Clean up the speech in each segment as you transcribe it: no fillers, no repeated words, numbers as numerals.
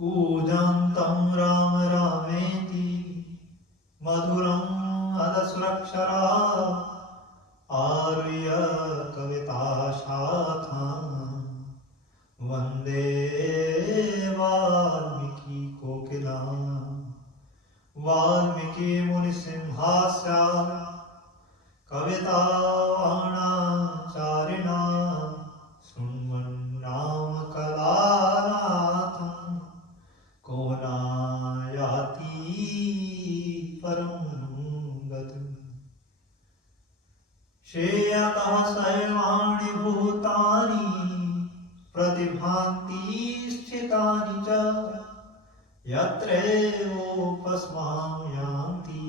कूजन्तं राम रामेति मधुरम् अधसुरक्षरात् आरुह्य कविताशाखां वन्दे वाल्मीकिकोकिलाम् वाल्मीकिमुनिसिंहास्य कवितावाणाचारिणां शृण्वन् कलानाथं को नायाति परं गतिम् श्रेयतः सर्वाणि भूतानि प्रतिभान्ति स्थितानि च यत्रैवोपस्मां यान्ति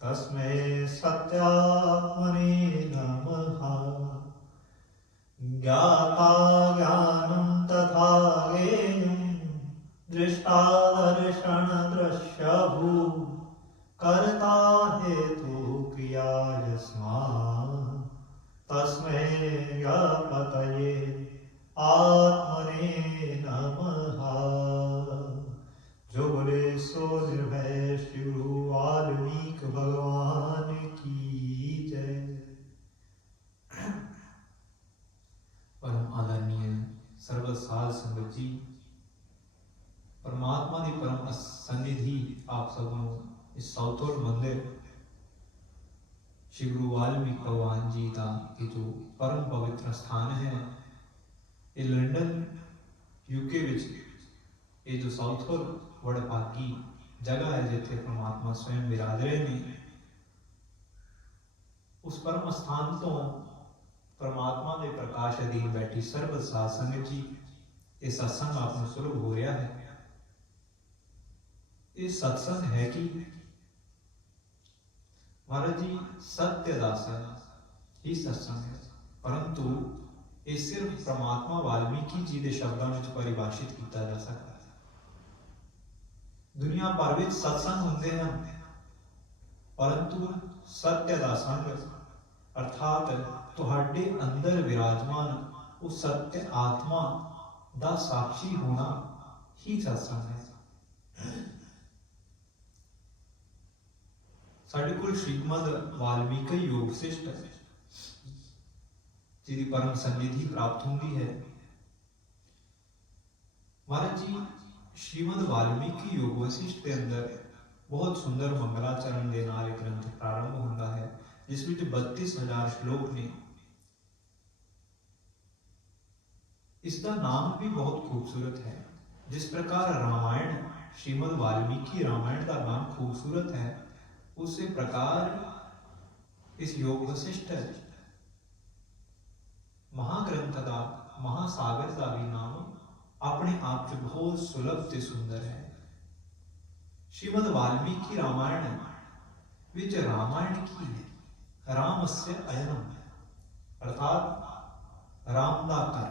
तस्मै सत्यात्मने नमः। ज्ञाता ज्ञानं तथा ज्ञेयं दृष्टा दर्शनदृश्यभूत् कर्ता हेतु क्रिया यस्मात् तस्मै ज्ञपतये आत्मने नमः। जो बोले सो निर्भय श्री गुरु वाल्मीकि भगवान की जय। परम आदरणीय सर्वसाध संगत जी, परमात्मा की परम सन्निधि आप सबों इस साउथोल मंदिर श्री गुरु वाल्मीकि भगवान जी का ये जो परम पवित्र स्थान है, ये लंडन यूके विच ये जो साउथोल वड़भागी जगह है जिथे परमात्मा स्वयं विराज रहे हैं। उस परम स्थान तो परमात्मा के प्रकाश अधीन बैठी सर्व साध संगत जी, ये सत्संग आपको सुलभ हो रहा है। ये सत्संग है कि महाराज जी सत्य दासन ही सत्संग है, परंतु ये सिर्फ परमात्मा वाल्मीकि जी के शब्दों में परिभाषित किया जा सकता है। दुनिया भर में सत्संग होंदे हैं, परंतु सत्य दा संग अर्थात तुहाडे अंदर विराजमान उस सत्य आत्मा दा साक्षी होना ही सत्संग है। साडे कोल श्रीमद वाल्मीकि योग वशिष्ठ जिहदी परम सन्निधि प्राप्त होंदी है। महाराज जी श्रीमद वाल्मीकि योग वशिष्ठ के अंदर बहुत सुंदर मंगलाचरण के नाल ग्रंथ प्रारंभ होता है, जिस विच 32,000 श्लोक ने। इसका नाम भी बहुत खूबसूरत है। जिस प्रकार रामायण श्रीमद वाल्मीकि रामायण का नाम खूबसूरत है, उसी प्रकार इस योग वशिष्ठ महाग्रंथ का महासागर का भी नाम अपने आप च बहुत सुलभ ते सुंदर है। श्रीमद वाल्मीकि रामायण विच रामायण की है रामस्य अयनम अर्थात राम दा घर,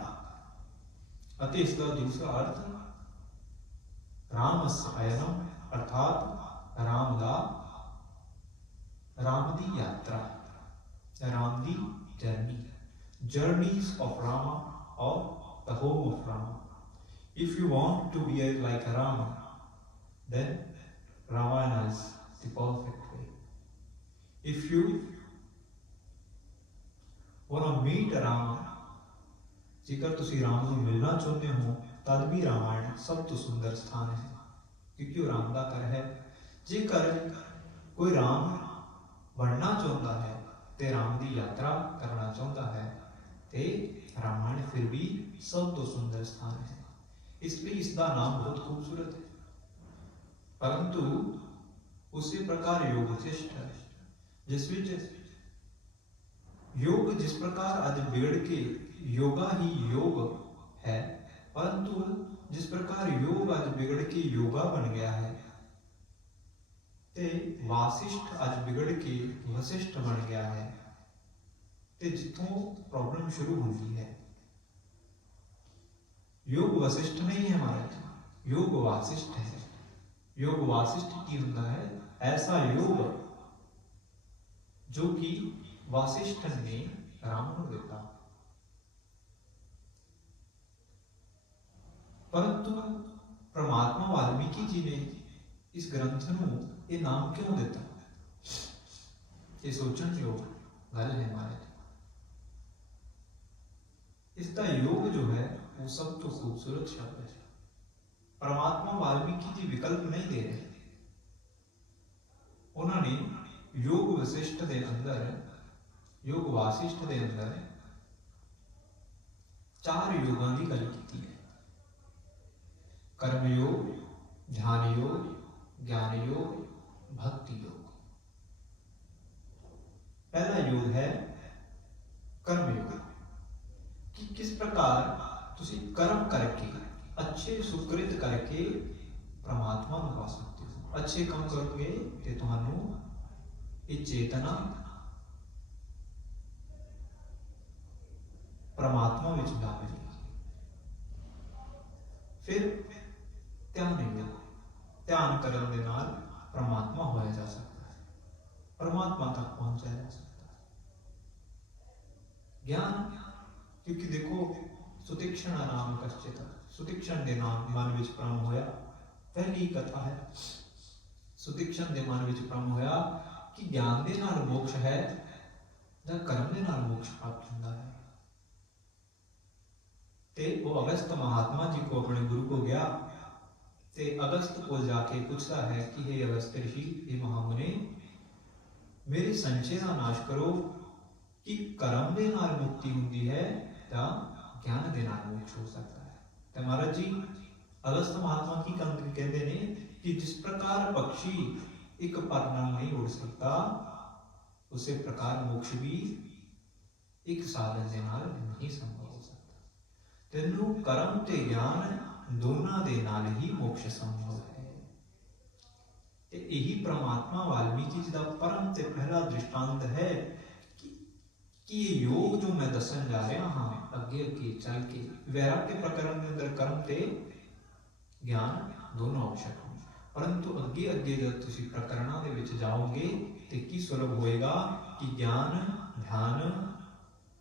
अते इसका दूसरा अर्थ रामस्य अयनम अर्थात राम दी यात्रा, राम दी journey, journeys of Rama or the home of Rama. If you want to be like a Rama, then Ramayana is the perfect way. If you want to meet a Rama, जेकर तुसी राम को मिलना चाहते हो, तद भी रामायण सब तो सुंदर स्थान है, क्योंकि वो राम का घर है। जेकर कोई राम बनना चाहता है, ते राम की यात्रा करना चाहता है, ते रामायण फिर भी सब तो सुंदर स्थान है। इसलिए इसका नाम बहुत खूबसूरत है। परंतु उसी प्रकार योग वशिष्ठ है, जिस विच योग जिस प्रकार आज बिगड़ के योगा ही योग है, परंतु जिस प्रकार योग आज बिगड़ के योगा बन गया है, ते वासिष्ठ आज बिगड़ के वशिष्ठ बन गया है। ते जिथों प्रॉब्लम शुरू होती है, योग वशिष्ठ नहीं है महाराज, योग वासिष्ठ है। योग वासिष्ठ की होता है ऐसा योग जो कि वासिष्ठ ने राम को दिता, परंतु ਵਾਲਮੀਕੀ ਜੀ ਨੇ ਇਸ ਗ੍ਰੰਥ ਨੂੰ ਇਹ ਨਾਮ ਕਿਉਂ ਦਿੱਤਾ? ਇਹ ਸੋਚਣਯੋਗ ਗੱਲ ਹੈ ਮਹਾਰਾਜ। ਇਸ ਦਾ ਯੋਗ ਜੋ ਹੈ वो सब तो खूबसूरत शब्द है। परमात्मा वाल्मीकि जी विकल्प नहीं दे रहे, उन्होंने योग वशिष्ठ के अंदर, योग वासिष्ठ के अंदर 4 योगां की गल की है। कर्म योग, ध्यान योग, ज्ञान योग, भक्ति योग। पहला योग है कर्म योग कि किस प्रकार तुसी कर्म करके, अच्छे सुकृत करके परमात्मा ਨੂੰ ਪਾ ਸਕਦੇ ਹੋ। अच्छे ਕੰਮ ਕਰੋਗੇ ਤੇ ਤੁਹਾਨੂੰ ਇਹ ਚੇਤਨਾ परमात्मा ਵਿੱਚ ਮਿਲ ਜਾਏਗੀ। ਫਿਰ ਧਿਆਨ ਯੋਗ, ਧਿਆਨ ਕਰਨ ਦੇ ਨਾਲ परमात्मा ਹੋਇਆ ਜਾ ਸਕਦਾ ਹੈ, परमात्मा तक ਪਹੁੰਚਿਆ ਜਾ ਸਕਦਾ ਹੈ। ਗਿਆਨ, क्योंकि देखो सुतीक्षण नाम कश्चित, सुतीक्षण के नाम मन विच भ्रम होया। पहली कथा है सुतीक्षण के मन विच भ्रम होया कि ज्ञान के नाल मोक्ष है या कर्म के नाल मोक्ष प्राप्त होता है। ते वो अगस्त महात्मा जी को, अपने गुरु को गया ते अगस्त को जाके पूछता है कि हे अगस्त ऋषि, हे महामुने, मेरे संचय का नाश करो कि कर्म के नाल मुक्ति होती है या ज्ञान के नाल मोक्ष हो सकता है। तो महाराज जी अगस्त महात्मा की कहते ने कि जिस प्रकार पक्षी एक पर नहीं उड़ सकता, उसी प्रकार मोक्ष भी एक साधन के नाल नहीं संभव हो सकता। तेनू कर्म ते ज्ञान दोनों के नाल ही मोक्ष संभव है। ते यही परमात्मा वाल्मीकि जी का परम ते पहला दृष्टांत है कि ये योग जो मैं दसन जा रहा हाँ अगे अगे चल के, वैराग्य प्रकरण के अंदर कर्म ते ज्ञान दोनों आवश्यक हों, परंतु अगे अगे जब तुसी प्रकरणों के विच जाओगे तो की सुलभ होएगा कि ज्ञान, ध्यान,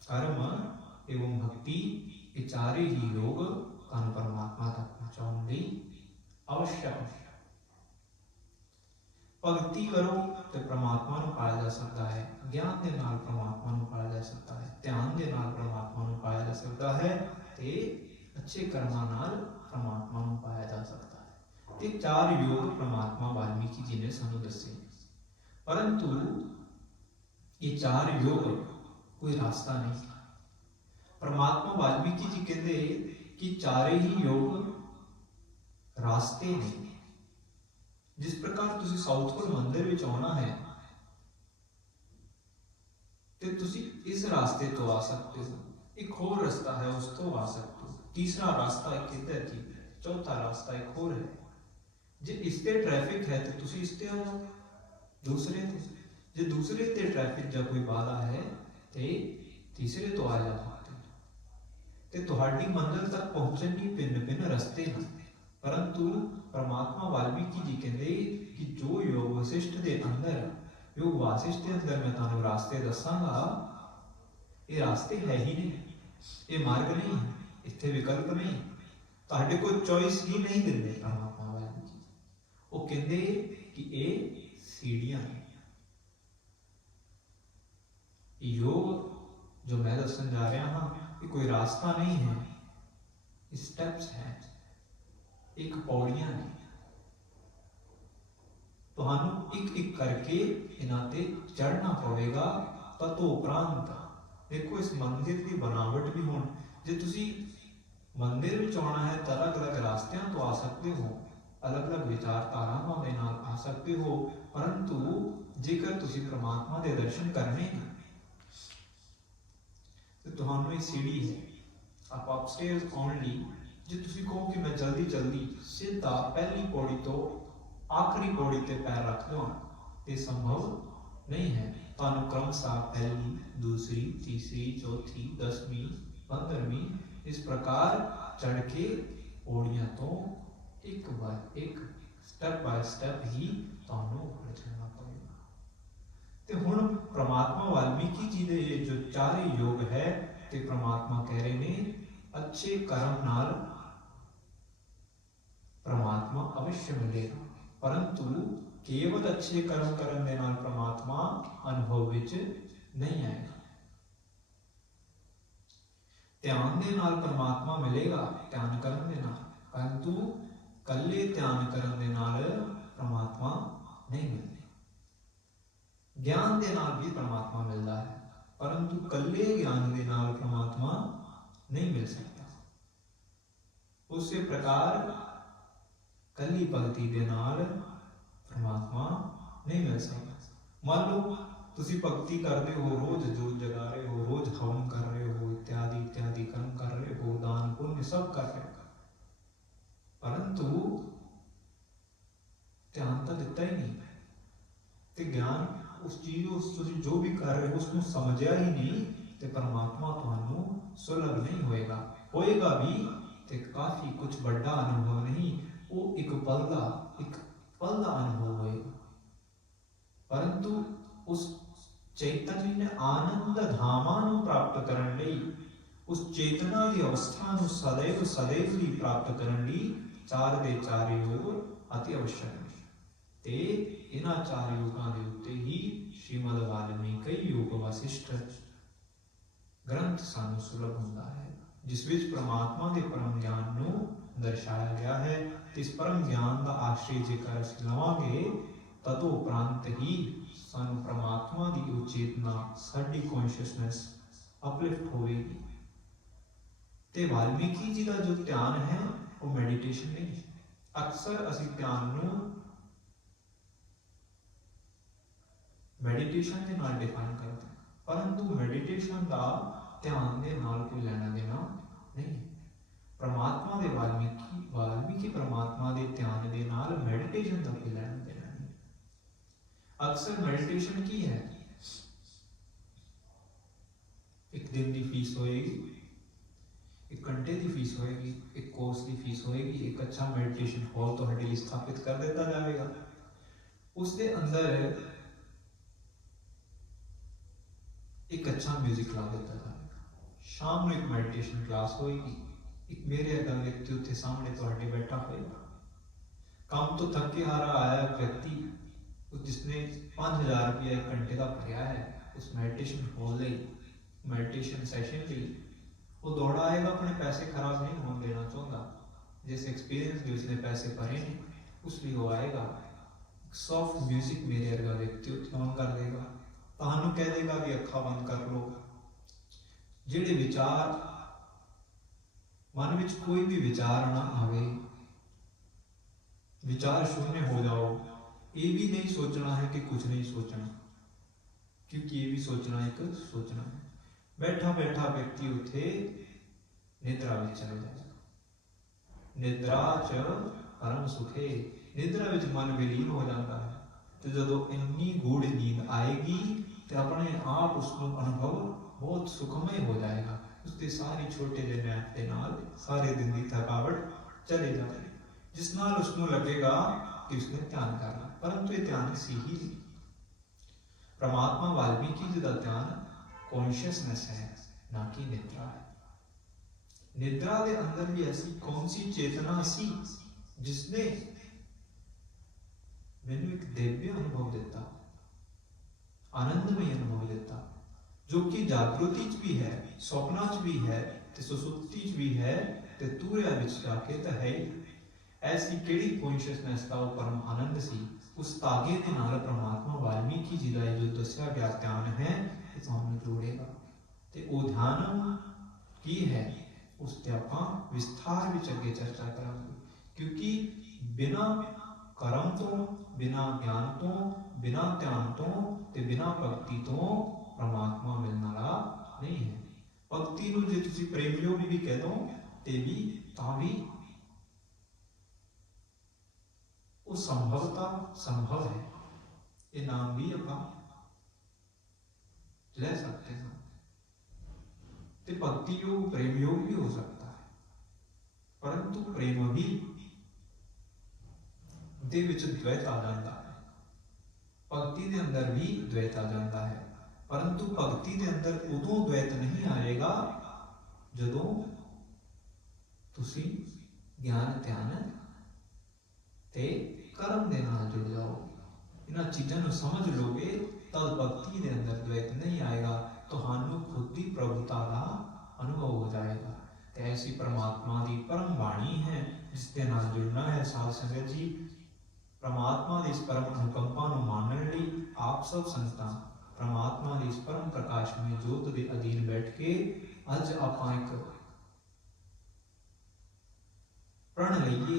कर्म एवं भक्ति ये चारे ही योग कान परमात्मा तक पहुँचाने लई आवश्यक है। भगती करो तो परमात्मा नूं पाया जा सकता है, ज्ञान के नाल परमात्मा नूं पाया जा सकता है, ध्यान के नाल परमात्मा नूं पाया जा सकता है, ते अच्छे कर्मां नाल परमात्मा नूं पाया जा सकता है। ते 4 योग परमात्मा वाल्मीकि जी ने सानूं दसे, परंतु ये 4 योग कोई रास्ता नहीं। परमात्मा वाल्मीकि जी कहते कि 4 ही योग रास्ते नहीं। जिस प्रकार तुसी साउथपुर मंदिर विच आना है ते तुसी इस रास्ते तो आ सकते हो, एक होर रास्ता है उस तो आ सकते हो, तीसरा रास्ता एक इधर की, चौथा रास्ता एक होर है। जे इसते ट्रैफिक है तो तुसी इसते आ जाओ, दूसरे ते जे दूसरे ते ट्रैफिक या कोई बाधा है ते तीसरे तो आ जा सकते हो। ते तुहाडी मंजिल तक पहुंचण दी भिन्न-भिन्न रास्ते हैं, परंतु परमात्मा वाल्मीकि जी कहते कि जो योग वशिष्ठ के अंदर, योग वासिष्ठ के अंदर मैं तुहानू रास्ते दसांगा, ये रास्ते है ही नहीं, ये मार्ग नहीं है, इत्थे विकल्प नहीं, तुहाडे कोई चॉइस ही नहीं दिंदे परमात्मा वाल्मीकि। वो कहते कि ये सीढ़ियां हैं, योग जो मैं दसन जा रहा हाँ ये कोई रास्ता नहीं है, स्टेप्स हैं, एक पौड़ियां ने। तुहानू एक एक करके इन्हां ते चढ़ना पवेगा। तो उपरांत देखो इस मंदिर की बनावट भी हुण, जे तुसी मंदिर विच आउणा है तो अलग अलग रास्तियां तो आ सकते हो, अलग अलग विचारधारावां दे नाल आ सकते हो, परंतु जेकर तुसी परमात्मा दे दर्शन करने हैं तो तुहानू एक सीढ़ी है, आप अपस्टेयर्स ओनली। जे तुसी कहो कि मैं जल्दी जल्दी सीधा पहली पौड़ी तो आखिरी पौड़ी ते पैर रख दो, ये संभव नहीं है। तुहानू क्रमशः पहली, दूसरी, तीसरी, चौथी, 10वीं, 15वीं इस प्रकार चढ़ के पौड़ियां तो एक बार एक स्टेप बाय स्टेप ही तुहानू ऊपर चढ़ना पड़ेगा। ते हुण परमात्मा वाल्मीकि जी दे जो 4 योग है ते परमात्मा कह रहे ने अच्छे कर्म नाल परमात्मा अवश्य मिलेगा, परंतु केवल अच्छे कर्म करन दे नाल परमात्मा अनुभव विच नहीं आएगा। ध्यान दे नाल परमात्मा मिलेगा, ध्यान करन दे नाल, परंतु कल्ले ध्यान करन दे नाल परमात्मा नहीं मिलते। ज्ञान दे नाल भी परमात्मा मिलता है, परंतु कल्ले ज्ञान दे नाल परमात्मा नहीं मिल सकता। उसी प्रकार कल्ली भगती दे नाल परमात्मा नहीं मिल सकता। मान लो तुसी भगती करते हो, रोज जोत जगा रहे हो, रोज हवन कर रहे हो, इत्यादि इत्यादि कर्म कर रहे हो, दान पुण्य सब कर रहे हो, परंतु ध्यान तो दिता ही नहीं, ते ज्ञान उस चीज तुसी जो भी कर रहे हो उसको समझिया ही नहीं, ते परमात्मा तुहानू सुलभ नहीं होएगा। होएगा भी ते काफी कुछ बड़ा अनुभव नहीं, वो एक पल दा अनुभव होएगा। परंतु उस चैतन्य आनंद धामा नू प्राप्त करन लई, उस चेतना की अवस्था नू सदैव सदैव ही प्राप्त करन लई चार दे चार योग अति आवश्यक है। ते इन्हां चार योगां दे उत्ते ही श्रीमद वाल्मीकि योग वशिष्ठ ग्रंथ सानू सुलभ हुंदा है, जिस विच परमात्मा दे परम ज्ञान नू दर्शाया गया है। इस परम ज्ञान का आश्रय जेकर असीं लवांगे तदों उपरंत ही सानू परमात्मा की वो चेतना, साडी कॉन्शियसनेस अपलिफ्ट होगी। ते वाल्मीकि जी का जो ध्यान है वो मेडिटेशन नहीं है। अक्सर असीं ध्यान नू मेडिटेशन के नाल डिफाइन करते हैं, परंतु मेडिटेशन का ध्यान के नाल कोई लेना देना नहीं है। परमात्मा दे वाल्मीकि परमात्मा दे ध्यान के नाल मेडिटेशन का कोई लेना देना नहीं। अक्सर मेडिटेशन की है, एक दिन की फीस होएगी, एक घंटे की फीस होएगी, एक कोर्स की फीस होएगी, एक अच्छा मेडिटेशन हॉल तो हमारे लिए स्थापित कर देता जाएगा। उसके अंदर एक अच्छा म्यूजिक ला देता जाएगा। शाम में एक मेडिटेशन क्लास होएगी, एक मेरे अगर व्यक्ति उत्थे सामने तुहाडे बैठा होएगा। काम तो थके हारा आया व्यक्ति, जिसने 5000 रुपया एक घंटे का भरया है उस मेडिटेशन हॉल ले, मेडिटेशन सैशन लिए, वो दौड़ा आएगा, अपने पैसे खराब नहीं होने देना चाहता। जिस एक्सपीरियंस भी उसने पैसे भरे ने उस लिए वो आएगा। सॉफ्ट म्यूजिक मेरे अर्गा व्यक्ति उत्थे ऑन कर देगा, तुहानू कह देगा कि अखा बंद कर लो। जिहड़े विचार मन विच कोई भी विचार ना आवे, विचार शून्य हो जाओ, ये भी नहीं सोचना है कि कुछ नहीं सोचना, क्योंकि ये भी सोचना एक सोचना है। बैठा बैठा व्यक्ति उठे निद्रा में चले जाएगा। निद्रा च परम सुखे, निद्रा विच मन विलीन हो जाता है। तो जदों इन्नी गूढ़ नींद आएगी तो अपने आप उसको अनुभव बहुत सुखमय हो जाएगा। उसके सारी छोटे जे नैप के नाल सारे दिन की थकावट चले जाएगी, जिस नाल उसको लगेगा कि उसने ध्यान करना, परंतु ये ध्यान सी ही नहीं। परमात्मा वाल्मीकि जी का ध्यान कॉन्शियसनेस है, ना कि निद्रा है। निद्रा के अंदर भी ऐसी कौन सी चेतना सी जिसने मैनू एक दिव्य अनुभव दिता, आनंदमय अनुभव दिता, जो कि जागृति च भी है, स्वप्ना च भी है, ते सुसुप्ति च भी है, ते तूरिया विच जाके तो है ही। ऐसी केड़ी कॉन्शियसनेस का वो परम आनंद सी, उस तागे के नाल परमात्मा वाल्मीकि जी का जो दस्या गया ध्यान है तुहानू जोड़ेगा। ते वो ध्यान की है उसते आपां विस्तार विच अगे चर्चा करांगे, क्योंकि बिना कर्म तो, बिना ज्ञान तो, बिना ध्यान तो ते बिना भक्ति तो परमात्मा मिलने वाला नहीं है। भक्ति नूं जे तुसीं प्रेम योग भी कह दो ते भी तां भी वो संभवता संभव है, ये नाम भी आपां ले सकते हैं। तो भक्ति योग प्रेम योग भी हो सकता है, परंतु प्रेम भी दे विच द्वैत आ जाता है, भक्ति के अंदर भी द्वैत आ जाता है, परंतु भक्ति के अंदर उदों द्वैत नहीं आएगा जदों तुसी ज्ञान ध्यान ਤੇ ਕਰਮ ਦੇ ਨਾਲ ਜੁੜ ਜਾਓਗੇ। ਇਹਨਾਂ ਚੀਜ਼ਾਂ ਨੂੰ ਸਮਝ ਲੋਗੇ ਤਦ ਭਗਤੀ ਦੇ ਅੰਦਰ द्वैत नहीं आएगा, ਤੁਹਾਨੂੰ ਖੁਦ ਹੀ ਪ੍ਰਭੁਤਾ ਦਾ ਅਨੁਭਵ ਹੋ ਜਾਏਗਾ। ਤੇ ਐਸੀ ਪਰਮਾਤਮਾ ਦੀ ਪਰਮ ਬਾਣੀ ਹੈ ਜਿਸ ਦੇ ਨਾਲ ਜੁੜਨਾ ਹੈ। ਸਾਧ ਸੰਗਤ ਜੀ, ਪਰਮਾਤਮਾ ਦੀ ਇਸ ਪਰਮ ਅਨੁਕੰਪਾ ਨੂੰ ਮਾਣਨ ਲਈ ਆਪ ਸਭ ਸੰਗਤਾਂ ਪਰਮਾਤਮਾ ਦੀ ਇਸ ਪਰਮ ਪ੍ਰਕਾਸ਼ਮਈ ਜੋਤ ਦੇ ਅਧੀਨ ਬੈਠ ਕੇ ਅੱਜ ਆਪਾਂ ਇੱਕ ਪ੍ਰਣ ਲਈਏ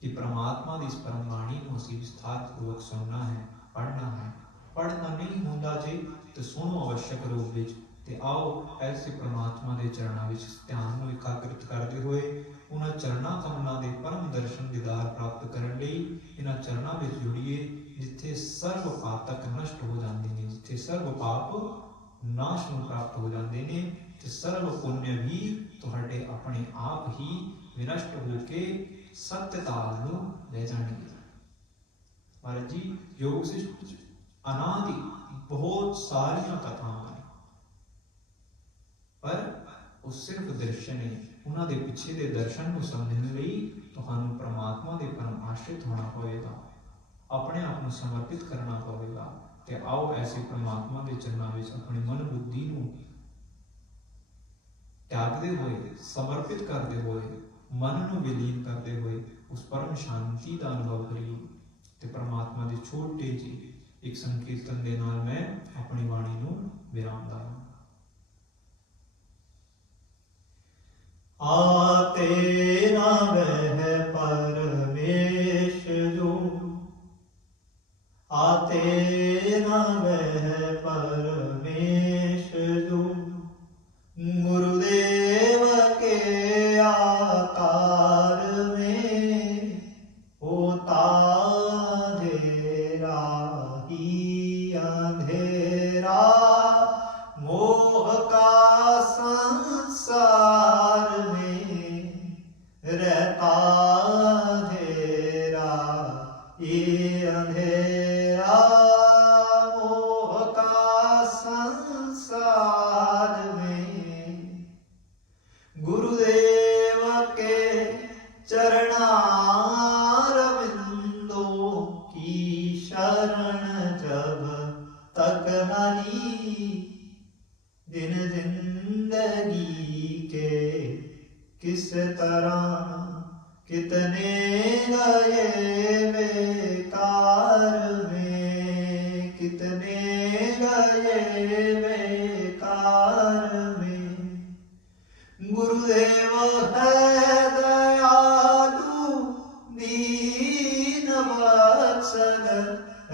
कि परमात्मा की इस परम बाणी को असीं विस्तारपूर्वक सुनना है, पढ़ना है। पढ़ना नहीं होंदा जे तो सुनो आवश्यक रूप विच। ते आओ ऐसे परमात्मा के चरणों में ध्यान को एकाग्रित करते हुए उन्हां चरणा कमलों के परम दर्शन दीदार प्राप्त करने लई इन्हां चरणों में जुड़िए जिथे सर्व पातक नष्ट हो जाते हैं, जिथे सर्व पाप नाश में प्राप्त हो जाते हैं, ते सर्व पुण्य भी तुहाडे अपने आप ही विनष्ट होके सत्यताल ਨੂੰ ਲੈ ਜਾਣਗੇ। महाराज जी, योग से अनादि बहुत सारिया कथावां ने, पर वो सिर्फ दर्शन है। उन्होंने पिछे दे दर्शन को समझने लई तुहानू परमात्मा के परम आश्रित होना पवेगा, अपने आप को समर्पित करना पवेगा। ते आओ ऐसे परमात्मा के चरणों में अपनी मन बुद्धि को त्यागते हुए, समर्पित करते हुए, मन को विलीन करते हुए उस परम शांति का अनुभव करिए। ते परमात्मा के छोटे जी एक संकीर्तन के नाल मैं अपनी वाणी को विराम दा। आते ना वह परमेश जो, आते ना वह परमेश जो, गुरुदेव के आकार में होता अंधेरा ही अंधेरा, मोह का संसार में रहता अंधेरा ये अंधेरा, मोह का संसार में गुरुदेव के चरणारविंदों की शरण जब तक न ली, दिन जिंदगी के किस तरह कितने गए बेकार में, कितने गए बेकार में। गुरुदेव है दयालु दीन वत्सल,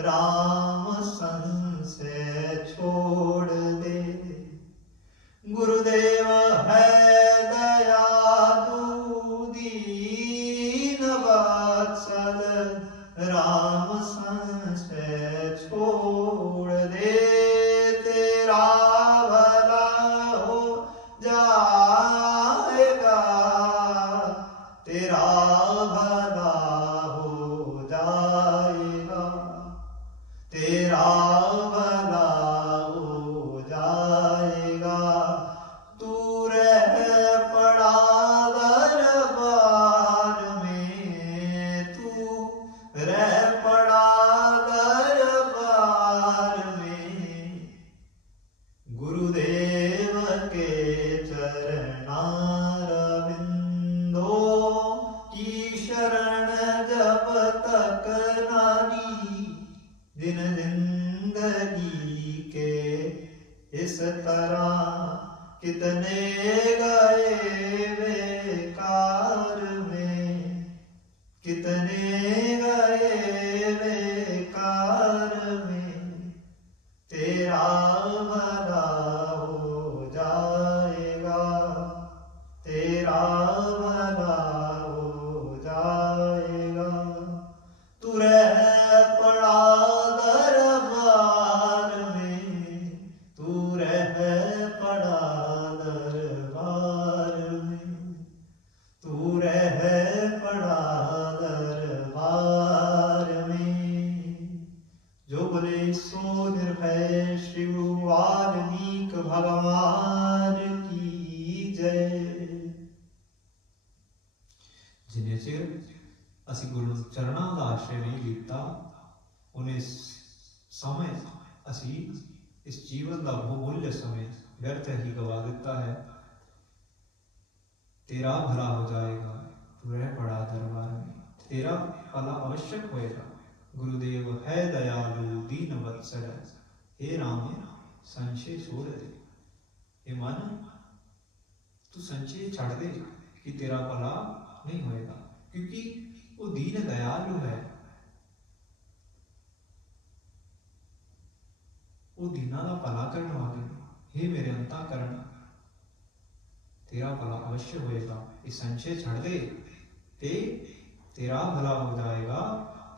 राम संशय छोड़ दे। गुरुदेव है दयालु दीन वत्सल, राम संशय छोड़ दे। तेरा भला हो जाएगा, तेरा भला हो जाएगा, तेरा भला हो जाएगा। तू रह पड़ा दरबार में, तू रह पड़ा दरबार में। गुरुदेव के चरणारविंदों की शरण जब तक न ली, दिन जिंदगी के इस तरह कितने गए बेकार में, कितने गए बेकार में। तेरा भला हो जाएगा, तेरा भला हो जाएगा। तू रह पड़ा दरबार में, तू रह पड़ा दरबार में, तू रह पड़ा दरबार में। जो बोले सो निर्भय श्री गुरु वाल्मीकि भगवान की जय। जिन्हें चिर ਅਸੀਂ ਗੁਰੂ ਚਰਨਾਂ ਦਾ ਆਸ਼ਰੇ ਨਹੀਂ ਲਿੱਤਾ, ਉਹਨੇ ਸਮੇਂ ਅਸੀਂ ਇਸ ਜੀਵਨ ਦਾ ਬਹੁਮੁੱਲ ਸਮੇਂ व्यर्थ ही गवा देता है। तेरा भला हो जाएगा, तू रह पड़ा दरबार में, तेरा भला आवश्यक होएगा। गुरुदेव है दयालु दीन वत्सल, हे राम संशय छोड़ दे। हे मन तू संशय छाड़ दे कि तेरा भला नहीं होएगा, क्योंकि वो दीन दयालु है, वो दीना का भला करने वाले। हे मेरे अंतःकरण तेरा भला अवश्य होएगा, ये संशय छड़ दे ते तेरा भला हो जाएगा।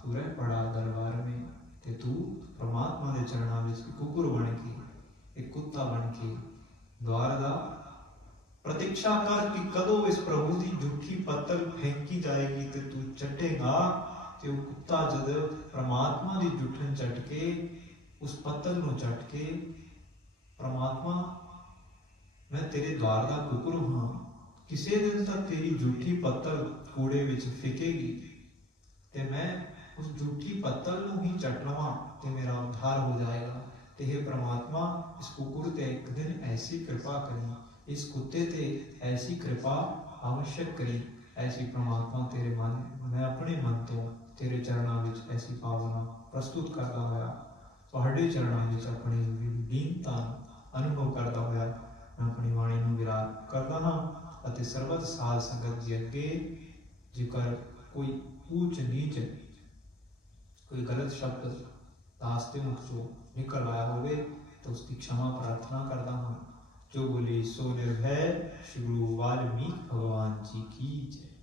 तू रह पड़ा दरबार में, ते तू परमात्मा के चरणों में कुकुर बन के, एक कुत्ता बन के द्वार दा प्रतीक्षा कर कि कदों इस प्रभु की झूठी पत्तल फेंकी जाएगी ते तू चटेगा। ते वो कुत्ता जद परमात्मा की झूठन चट के उस पत्तल नूं चट के, परमात्मा मैं तेरे द्वार का कुकुर हाँ, किसी दिन तक तेरी झूठी पत्तल कूड़े विच फिकेगी ते मैं उस झूठी पत्तल नूं ही चट लवां ते मेरा उद्धार हो जाएगा। ते हे परमात्मा इस कुकुर ते एक दिन ऐसी कृपा करी, इस कुत्ते ते ऐसी कृपा आवश्यक करी। ऐसी परमात्मा तेरे मन, मैं अपने मन तो तेरे चरणों विच ऐसी भावना प्रस्तुत करता होया तुहाडे चरणों विच अपनी दीनता अनुभव करता होया मैं अपनी वाणी नूं विराम करता हाँ। अते सर्वत साध संगत जी अगे जेकर कोई ऊच नीच कोई गलत शब्द दास के मुख चों निकल आया होवे तो उसकी क्षमा प्रार्थना करता हाँ। जो बोले सो निर्भय। श्री गुरु वाल्मीकि भगवान जी की जय।